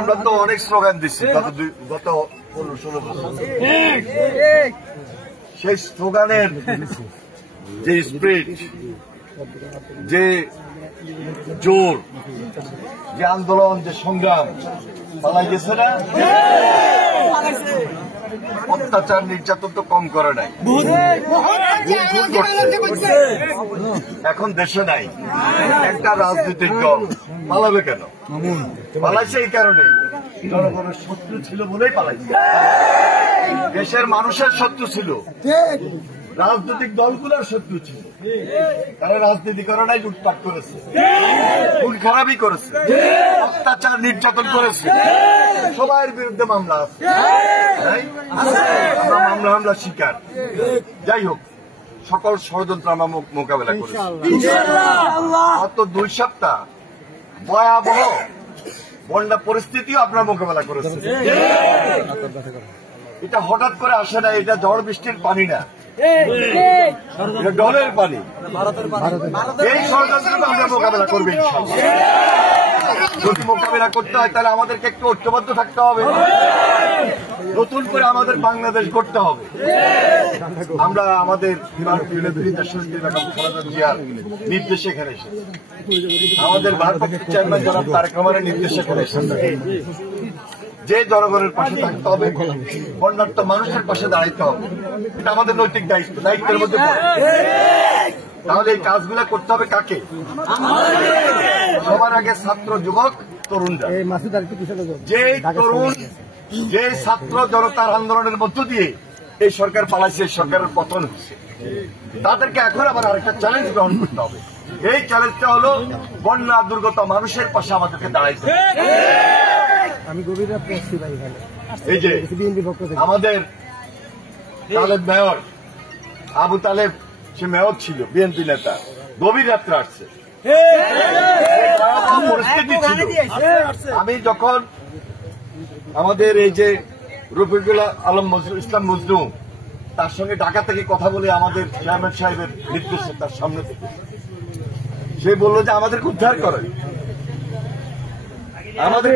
আমরা তো অনেক স্লোগান দিচ্ছি গত 15-16 বছর। সেই স্লোগানের যে স্পিরিট, যে জোর, যে আন্দোলন, যে সংগ্রাম পালাই গেছে না? অত্যাচার নির্যাতন তো কম করে নাই, এখন দেশে নাই। একটা রাজনৈতিক দল পালাবে কেন? পালাইছে এই কারণে জনগণের শত্রু ছিল বলেই পালাইছে। দেশের মানুষের শত্রু ছিল, রাজনৈতিক দলগুলোর শত্রু ছিল। তারা রাজনীতি করে নাই, লুটপাট করেছে, খুন খারাপই করেছে, অত্যাচার নির্যাতন করেছে। সবার বিরুদ্ধে মামলা আছে, আমরা মামলা শিকার। যাই হোক, সকল ষড়যন্ত্র আমরা মোকাবেলা করেছি। গত 2 সপ্তাহ ভয়াবহ বন্যা পরিস্থিতিও আপনারা মোকাবেলা করেছেন। এটা হঠাৎ করে আসে না, এটা ঝড় বৃষ্টির পানি না, এটা ডলের পানি। এই ষড়যন্ত্র আমরা মোকাবেলা করবো। যদি মোকাবেলা করতে হয় তাহলে আমাদেরকে একটু ঐক্যবদ্ধ থাকতে হবে, নতুন করে আমাদের বাংলাদেশ গড়তে হবে। আমরা আমাদের নির্দেশে এখানে এসেছি, আমাদের ভারপ্রাপ্ত চেয়ারম্যান জনাব তারেক রহমানের নির্দেশে এখানে এসেছি যে জনগণের পাশে থাকতে হবে, বন্যার্ত মানুষের পাশে দাঁড়াইতে হবে। এটা আমাদের নৈতিক দায়িত্ব, দায়িত্বের মধ্যে পড়ে। তাহলে এই কাজগুলো করতে হবে কাকে? সবার আগে ছাত্র, যুবক, তরুণরা। যে তরুণ, যে ছাত্র জনতার আন্দোলনের মধ্য দিয়ে এই সরকার পালাইছে, এই সরকারের পতন হচ্ছে, তাদেরকে এখন আবার আরেকটা চ্যালেঞ্জ গ্রহণ করতে হবে। এই চ্যালেঞ্জটা হলো বন্যা দুর্গত মানুষের পাশে আমাদেরকে দাঁড়াইতে হবে। আমি গভীর রাত্রে আসছি ভাই, এই যে আমাদের তালেব মেয়র আবু তালেব, সে মেয়র ছিল, বিএনপি নেতা, গভীর রাত্রে আসছে। পরিস্থিতি ছিল, আমি যখন আমাদের এই যে রফিকুল আলম ইসলাম মজনু, তার সঙ্গে ঢাকা থেকে কথা বলে আমাদের চেয়ারম্যান সাহেবের নির্দেশে, তার সামনে থেকে সে বলল যে আমাদেরকে উদ্ধার করেন, আমাদের